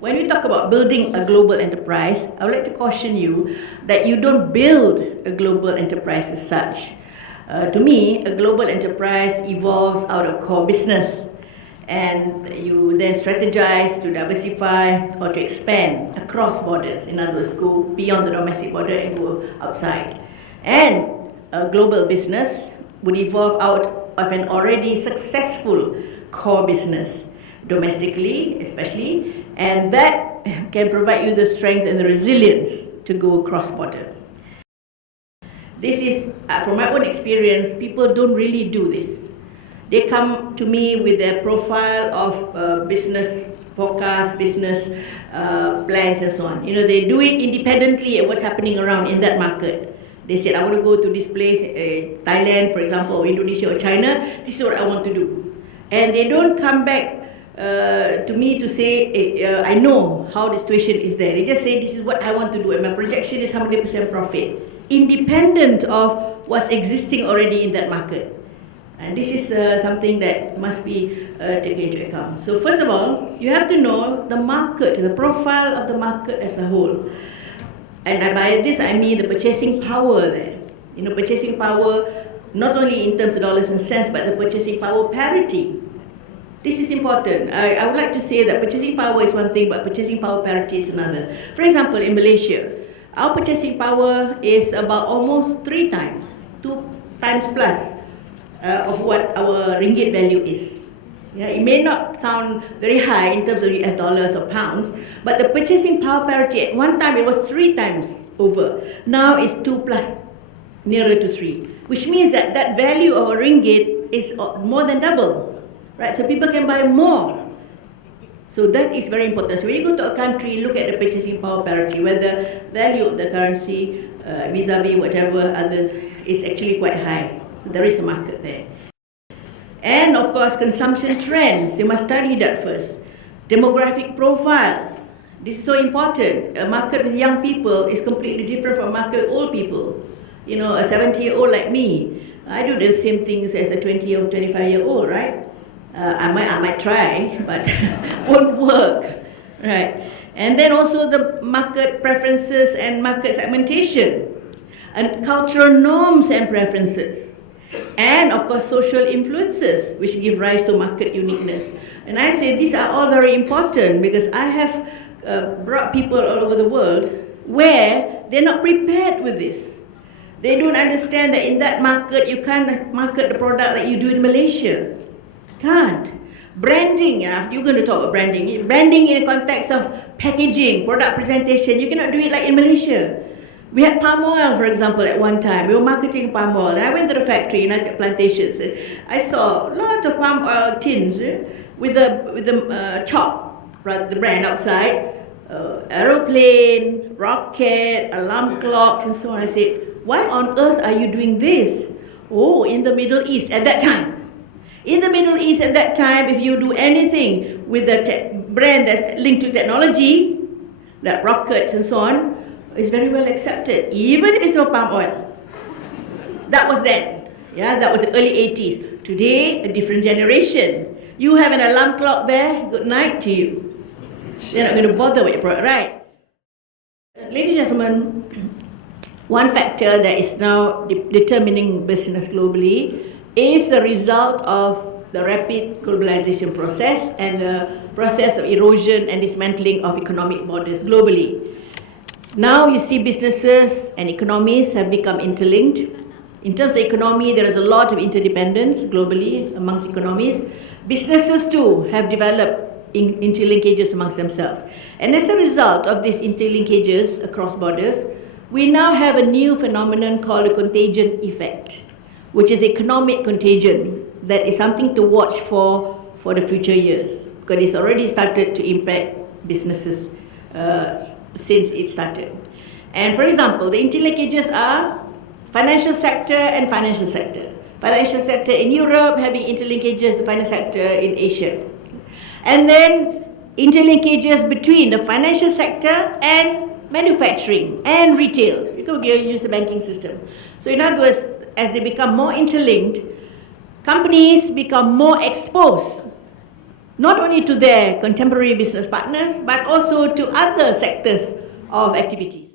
when we talk about building a global enterprise, I would like to caution you that you don't build a global enterprise as such. To me, a global enterprise evolves out of core business, and you then strategize to diversify or to expand across borders. In other words, go beyond the domestic border and go outside. And a global business would evolve out of an already successful core business, domestically especially, and that can provide you the strength and the resilience to go cross-border. This is, from my own experience, people don't really do this. They come to me with their profile of business forecast, business plans and so on. You know, they do it independently of what's happening around in that market. They said, I want to go to this place, Thailand, for example, or Indonesia or China. This is what I want to do. And they don't come back to me to say, I know how the situation is there. They just say, this is what I want to do, and my projection is 100% profit, independent of what's existing already in that market. And this is something that must be taken into account. So first of all, you have to know the market, the profile of the market as a whole. And by this I mean the purchasing power there. You know, purchasing power, not only in terms of dollars and cents, but the purchasing power parity. This is important. I would like to say that purchasing power is one thing, but purchasing power parity is another. For example, in Malaysia, our purchasing power is about almost 3 times, 2 times plus of what our ringgit value is. Yeah, it may not sound very high in terms of US dollars or pounds, but the purchasing power parity at one time it was 3 times over. Now it's 2 plus, nearer to 3, which means that that value of a ringgit is more than double, right? So people can buy more. So that is very important. So when you go to a country, look at the purchasing power parity, whether value of the currency vis-a-vis whatever others is actually quite high. So there is a market there. And of course, consumption trends, you must study that first. Demographic profiles, this is so important. A market with young people is completely different from a market with old people. You know, a 70-year-old like me, I do the same things as a 20 or 25-year-old, right? I might try, but won't work, right? And then also the market preferences and market segmentation, and cultural norms and preferences. And of course, social influences, which give rise to market uniqueness. And I say these are all very important because I have brought people all over the world where they're not prepared with this. They don't understand that in that market, you can't market the product like you do in Malaysia. Can't. Branding, you're going to talk about branding. Branding in the context of packaging, product presentation, you cannot do it like in Malaysia. We had palm oil, for example, at one time. We were marketing palm oil, and I went to the factory, United Plantations, and I saw a lot of palm oil tins with the chalk, the brand outside, aeroplane, rocket, alarm clocks, and so on. I said, why on earth are you doing this? Oh, in the Middle East at that time. In the Middle East at that time, if you do anything with a brand that's linked to technology, like rockets and so on, it's very well accepted, even if it's no palm oil. That was then. Yeah, that was the early 80s. Today, a different generation. You have an alarm clock there, good night to you. They're not going to bother with your product, right? Ladies and gentlemen, one factor that is now determining business globally is the result of the rapid globalization process and the process of erosion and dismantling of economic borders globally. Now you see businesses and economies have become interlinked. In terms of economy, there is a lot of interdependence globally amongst economies. Businesses too have developed interlinkages amongst themselves. And as a result of these interlinkages across borders, we now have a new phenomenon called a contagion effect, which is economic contagion that is something to watch for the future years, because it's already started to impact businesses since it started. And for example, the interlinkages are financial sector and financial sector. Financial sector in Europe having interlinkages, the financial sector in Asia. And then interlinkages between the financial sector and manufacturing and retail. You can use the banking system. So in other words, as they become more interlinked, companies become more exposed, not only to their contemporary business partners, but also to other sectors of activities.